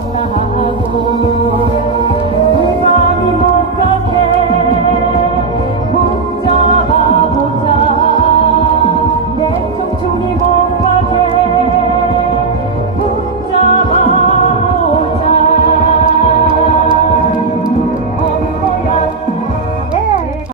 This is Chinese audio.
同学好。